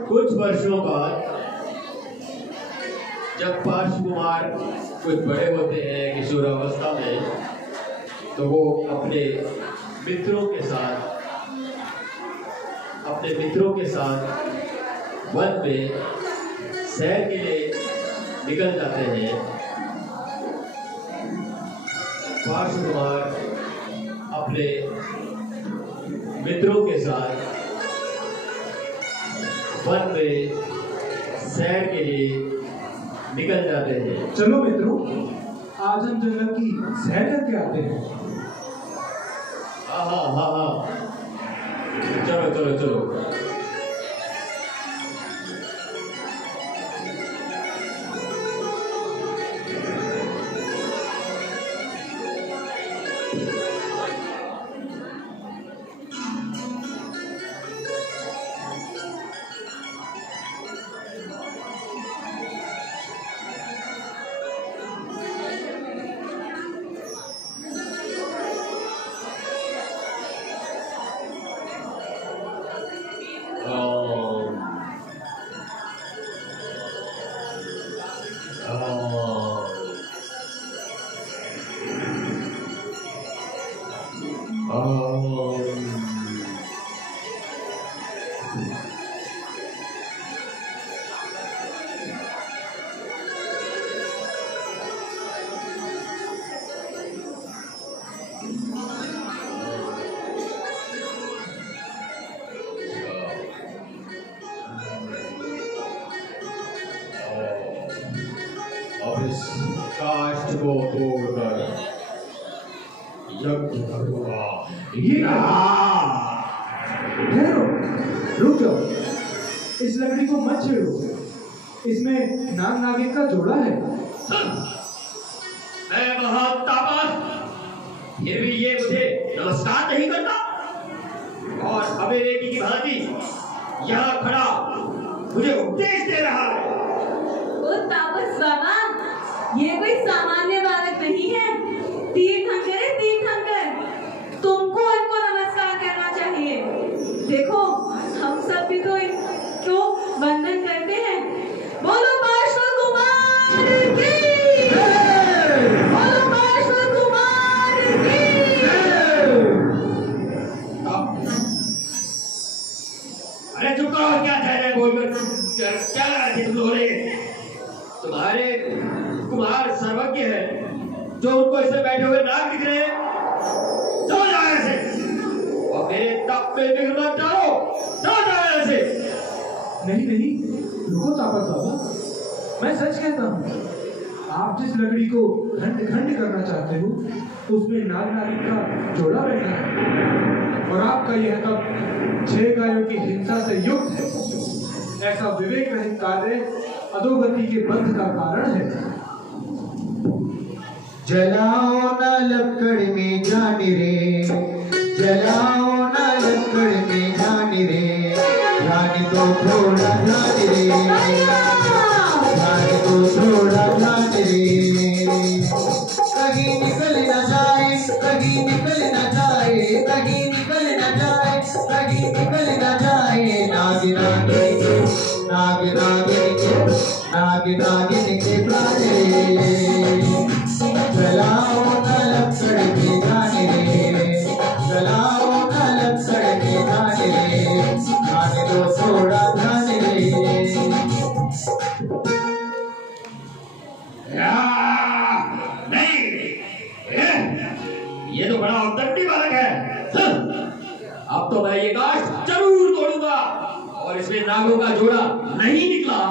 कुछ वर्षों बाद जब पार्श कुमार कुछ बड़े होते हैं किशोरावस्था में, तो वो अपने मित्रों के साथ वन में सैर के लिए निकल जाते हैं। पार्श कुमार अपने मित्रों के साथ वन में सैर के लिए निकल जाते हैं। चलो मित्रों, आज हम जंगल की सैर करके आते हैं। हाँ, चलो चलो चलो। इस काष्ठ को तोड़कर यज्ञ करूंगा। ठहरो, रुक जाओ। इस लकड़ी को मत छेड़ो, इसमें नाग नागिन का जोड़ा है। मैं बहुत ताकत, फिर भी ये मुझे नमस्कार नहीं करता और हवेली की भांति यहाँ खड़ा मुझे उपदेश दे रहा है। ओ तापस बाबा, ये कोई सामान्य बालक नहीं है। तीर्थंकर है, तीर्थंकर। तुमको इनको नमस्कार करना चाहिए। देखो, हम सब भी तो इनको वंदन करते हैं। बोलो पार्श्व कुमार की, बोलो पार्श्व कुमार की। अरे चुप करो, क्या चाह बोलकर क्या लगा रहे तुम लोगों ने? तुम्हारे कुमार सर्वज्ञ है, जो उनको इसमें बैठे हुए नाग दिख रहे हैं। चलो जाओ ऐसे, और मेरे तप पे विघ्न मत डालो। चलो जाओ ऐसे। नहीं नहीं, रुको तापस बाबा, मैं सच कहता हूँ। आप जिस लकड़ी को खंड खंड करना चाहते हो, उसमें नाग नागिन का जोड़ा बैठा है, और आपका यह तब 6 गायों की हिंसा से युक्त है। ऐसा विवेक रहित कार्य अधोगति के बंध का कारण है। जलाओ ना लकड़ में जान रे, जलाओ ना लकड़ में जान रे, जान तो थोड़ा जान रे, जान तो थोड़ा जान रे। कहीं निकल न जाए, कहीं निकल न जाए, कहीं निकल न जाए, कहीं निकल न जाए। नाग नागिन के, नाग नागिन के, नाग नागिन के प्राण रे। जलाओ ना लकड़ में जान रे, जलाओ ना लकड़ में जान रे, जान तो थोड़ा जान रे। नहीं, ये तो बड़ा उद्दंडी बालक है। अब तो मैं ये काष्ठ जरूर तोड़ूंगा, और इसमें नागों का जोड़ा नहीं निकला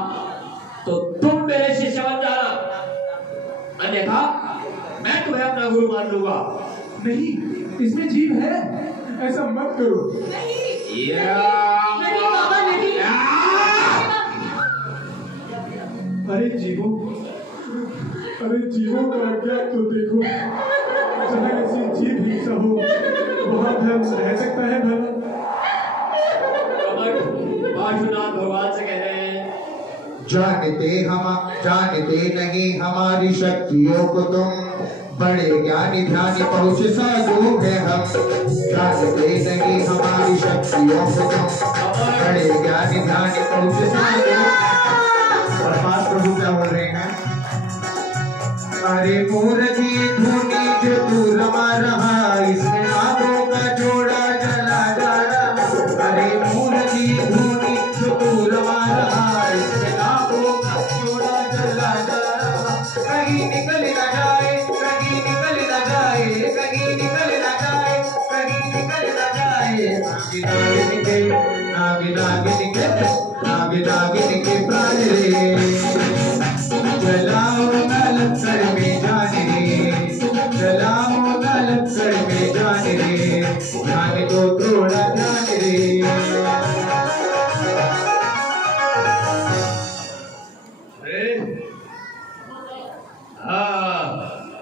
तो तुम मेरे शिष्य बन जाना, अन्यथा मैं तुम्हें अपना गुरु मान लूंगा। नहीं, इसमें जीव है, ऐसा मत करो। नहीं बाबा, नहीं। अरे जीवों का अज्ञान तो देखो। जहाँ ऐसी जीव हिंसा हो, वहाँ धर्म रह सकता है भला? पार्श्वनाथ भगवान से कह रहे हैं, जानते नहीं हमारी शक्तियों को तुम, बड़े ज्ञानी ध्यानी पहुँच साधु है हम। जानते नहीं हमारी शक्तियों को तुम, बड़े ज्ञानी ध्यानी पहुँच साधु। परमात्मा प्रभु क्या बोल रहे हैं? अरे मूर्ति धुनी जो तू रमा रहा, इसमें नागों का जोड़ा जला जा रहा। अरे मूर्ति धुनी जो तू रमा रहा, इसमें नागों का जोड़ा जला जा रहा। कहीं निकल न जाए, कहीं निकल न जाए, कहीं निकल न जाए, कहीं निकल न जाए। नागिन के, नागिन के, नागिन के प्राण रे।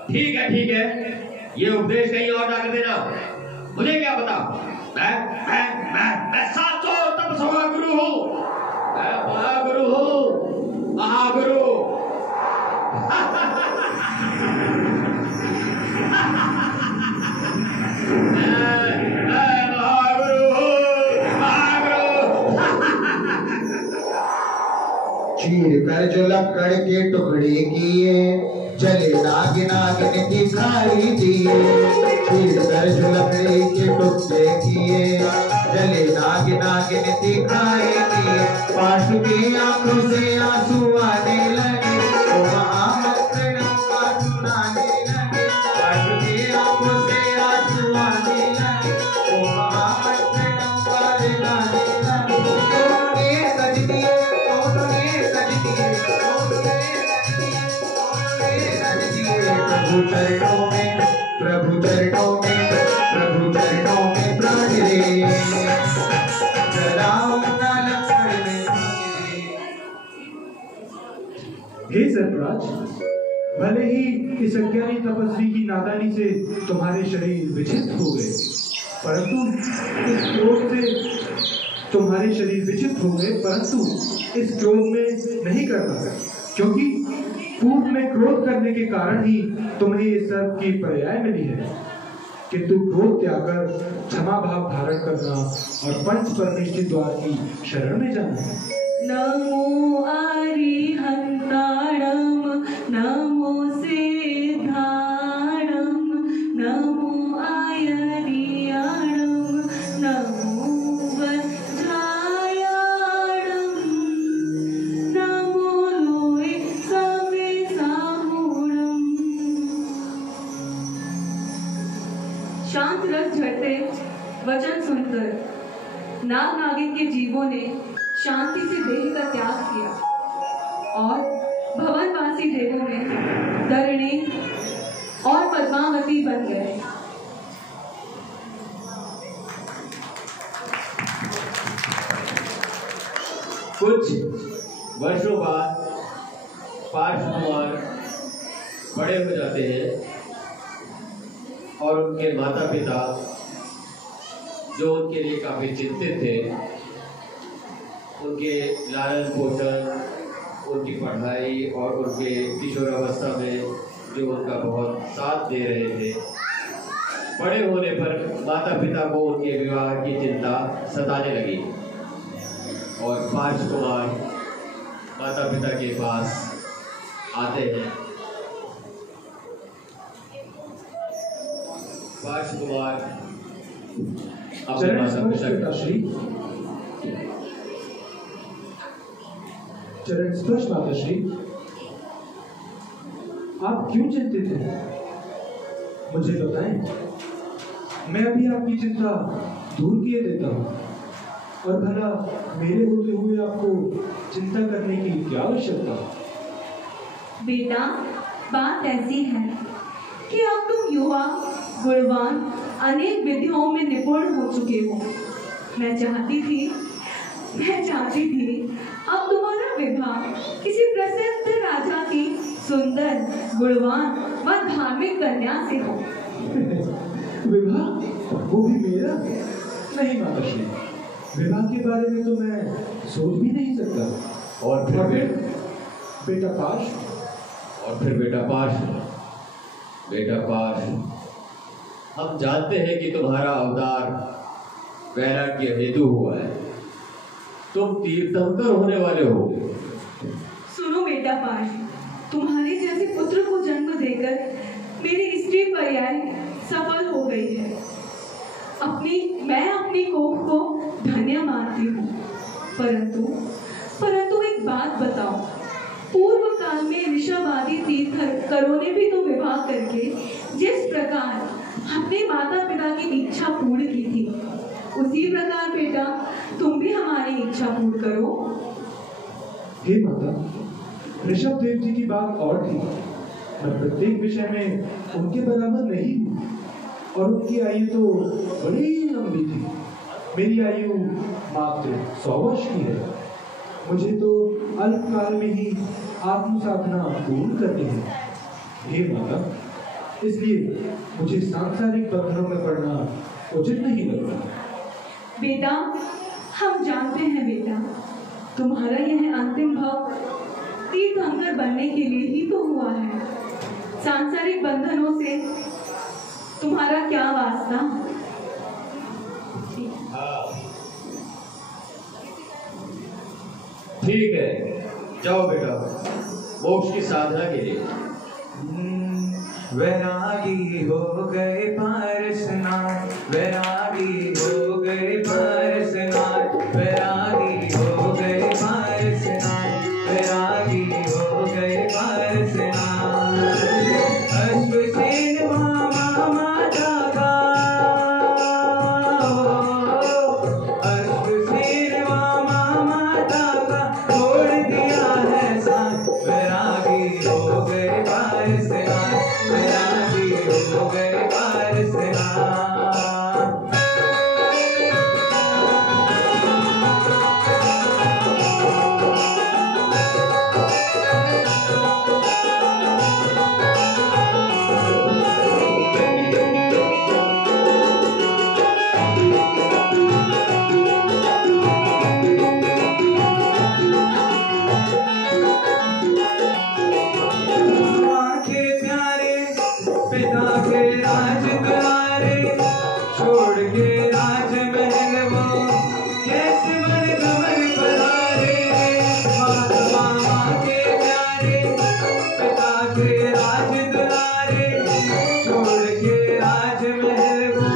ठीक है, ये उपदेश कहीं और ना कर देना, मुझे क्या पता। मैं 700 तपस्वी गुरु हूँ, मैं महागुरु हूँ, महागुरु। चीर कर जो लकड़ के टुकड़े किए, जले नाग नागिन दिखाई दिए। चीर कर जो लकड़ी के टुकड़े किए, जले नाग नागिन दिखाई दिए। पाश की आंखों से आंसू आने लगे, ओ महामंत्र का सुनाने लगे। पाश की आंखों से आंसू आने लगे, ओ महामंत्र का गाने लगे। उन्होंने सज दिए, प्रभु चरणों में प्राण रे, जलाओ ना लकड़ में। हे सर्पराज, भले ही इस अज्ञानी तपस्वी की नादानी से तुम्हारे शरीर विचित्र हो गए, परंतु इस क्रोध से तुम्हारे शरीर विचित्र हो गए, परंतु इस क्रोध में नहीं करना, क्योंकि पूर्व में क्रोध करने के कारण ही तुम्हें ये सर्प की पर्याय मिली है। किंतु क्रोध त्याग कर क्षमा भाव धारण करना और पंच परमेष्ठी द्वार की शरण में जाना है। नमो अरिहंताणम, नमो सिद्धाणम, नमो आयरियाणम, नमो वज्रायाणम, नमो लोए सवे साहूणम। शांत रस झड़ते वचन सुनकर नाग नागिन के जीवों ने शांति से देह का त्याग किया और भवनवासी देवों में धरणी और पद्मावती बन गए। कुछ वर्षों बाद पार्थ कुमार बड़े हो जाते हैं और उनके माता पिता जो उनके लिए काफी चिंतित थे, उनके लालन पोषण, उनकी पढ़ाई और उनके किशोरावस्था में जो उनका बहुत साथ दे रहे थे, बड़े होने पर माता पिता को उनके विवाह की चिंता सताने लगी और पार्थ कुमार माता पिता के पास आते हैं। पार्थ कुमार अपने माता पिता चरण स्पर्श माताश्री, आप क्यों चिंतित हैं? मुझे बताएं, मैं अभी आपकी चिंता दूर किए देता हूँ। और भला मेरे होते हुए आपको चिंता करने की क्या आवश्यकता? बेटा, बात ऐसी है कि अब तुम युवा, गुणवान, अनेक विधियों में निपुण हो चुके हो। मैं चाहती थी अब तुम्हारा विवाह किसी प्रसिद्ध राजा की सुंदर, गुणवान व धार्मिक कन्या से हो। विवाह? वो भी मेरा? नहीं माताश्री, विवाह के बारे में तो मैं सोच भी नहीं सकता। और फिर बेटा पाश, बेटा पाश, हम जानते हैं कि तुम्हारा अवतार वैराग्य हेतु हुआ है, तुम तीर्थंकर होने वाले हो। सुनो बेटा पाश, तुम्हारे जैसे पुत्र को जन्म देकर मेरी स्त्री पर्याय सफल हो गई है। मैं अपनी कोख को धन्य मानती हूँ। परंतु एक बात बताओ, पूर्व काल में ऋषभ आदि तीर्थंकरों ने भी तो विवाह करके जिस प्रकार अपने माता पिता की इच्छा पूर्ण की थी, उसी प्रकार बेटा तुम भी हमारी इच्छा पूर्ण करो। हे माता, ऋषभ देव जी की बात और थी। मैं प्रत्येक विषय में उनके बराबर नहीं हूँ और उनकी आयु तो बड़ी लंबी थी। मेरी आयु मात्र 100 वर्ष की है। मुझे तो अल्प काल में ही आत्म साधना पूर्ण करनी है। हे माता, इसलिए मुझे सांसारिक बंधनों में पड़ना उचित नहीं लगता। बेटा, हम जानते हैं बेटा, तुम्हारा यह अंतिम भाव तीर्थंकर बनने के लिए ही तो हुआ है। सांसारिक बंधनों से तुम्हारा क्या वास्ता? ठीक है, जाओ बेटा मोक्ष की साधना के लिए। वैरागी हो गए पारसनाथ, वैरागी हो गए पारसनाथ, वैरागी हो गए पारसनाथ, वैरागी हो गए पारसनाथ। अश्वसेन मामा माता का, अश्वसेन मामा माता का छोड़ दिया है साथ। वैरागी हो गए पारसनाथ, वैरागी हो गए पारसनाथ। माँ के प्यारे पिता के राजद्वारे छोड़ के राजमहल वो कैसे मन गमन पधारे। महात्मा माँ के प्यारे पिता के राजद्वारे छोड़ के राजमहल वो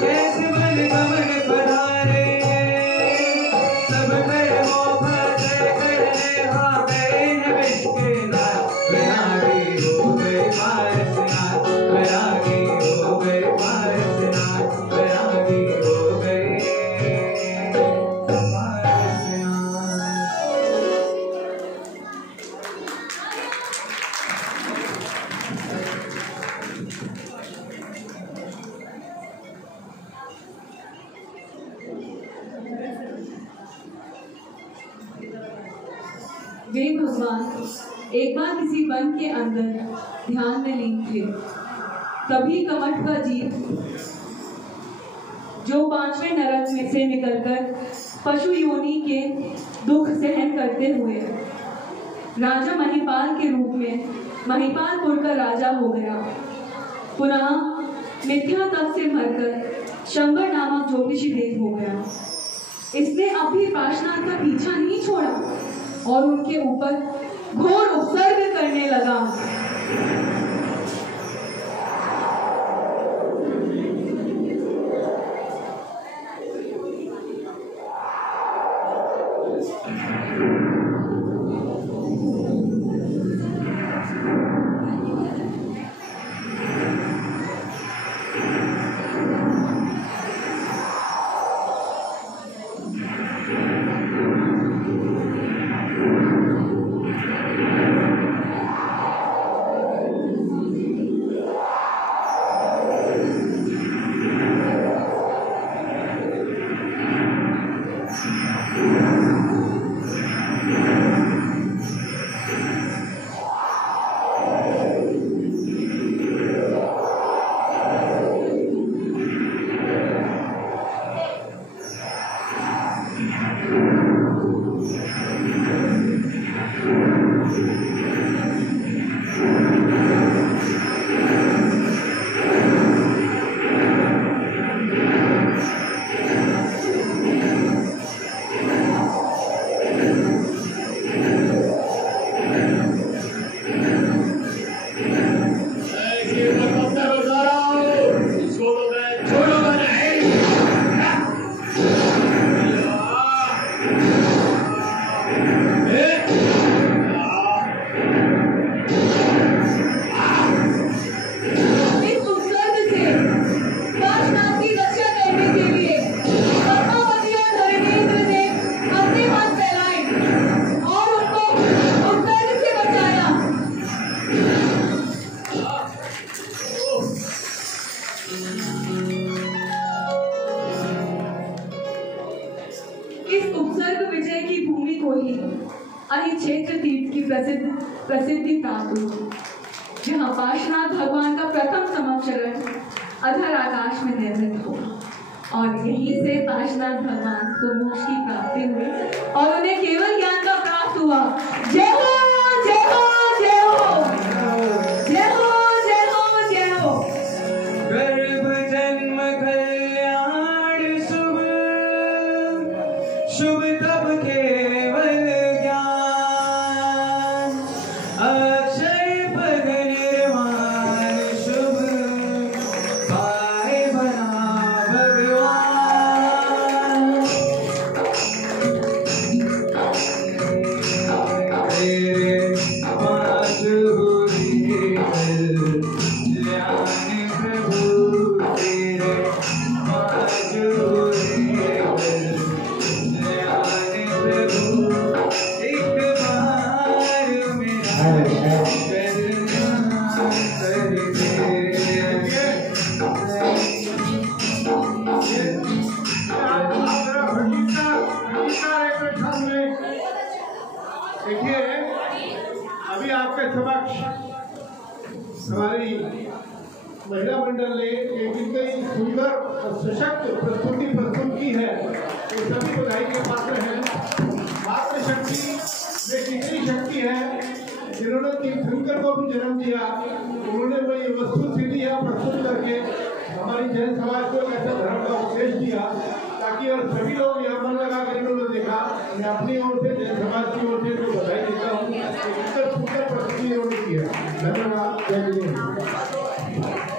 कैसे मन गमन पधारे। सब कर्मों का जय करने आ गए हैं बिस्के नाथ। वैरागी हो गए पारसनाथ, वैरागी हो गए पारसनाथ, वैरागी हो गए पारसनाथ। वे भगवान एक बार किसी वन के अंदर ध्यान में लीन थे। तभी कमठ का जीव जो 5वें नरक में से निकलकर पशु योनि के दुख सहन करते हुए राजा महिपाल के रूप में महिपालपुर का राजा हो गया। पुनः मिथ्या तप से मरकर शंबर नामक ज्योतिषी देव हो गया। इसने अब भी पार्श्वनाथ का पीछा नहीं छोड़ा और उनके ऊपर घोर उपसर्ग करने लगा। प्रसिद्धि प्राप्त हुई। जहाँ पार्श्वनाथ भगवान का प्रथम समवचरण अधर आकाश में निर्मित हो, और यहीं से पार्श्वनाथ भगवान को मोक्ष की प्राप्ति हुई और उन्हें केवल ज्ञान का प्राप्त हुआ। जय हो जय हो जय हो जय हो जय हो जय हो। गर्भ जन्म कल्याण शुभ शुभ तब केवल ज्ञान, अक्षय पद निर्वाण शुभ पाए बना भगवान। तेरे पास हुई कल्याण प्रभु, तेरे पास हुई कल्याण प्रभु, एक बार मेरा कल्याण कर दे। देखिए, अभी आपके समक्ष हमारी महिला मंडल ने एक इतनी सुंदर और सशक्त प्रस्तुति प्रस्तुत की है, तो सभी बधाई के पात्र हैं। मातृशक्ति में कितनी शक्ति है, जिन्होंने तीर्थंकर को भी जन्म दिया, उन्होंने वही वस्तु स्थिति प्रस्तुत करके हमारी जैन समाज को एक ऐसा धर्म का उपदेश दिया, ताकि और सभी लोग यहाँ मन लगा कर इन्होंने देखा। मैं अपनी ओर से जैन समाज की ओर से बधाई देता हूँ। सुंदर प्रस्तुति इन्होंने की है। धन्यवाद। जय हिंद।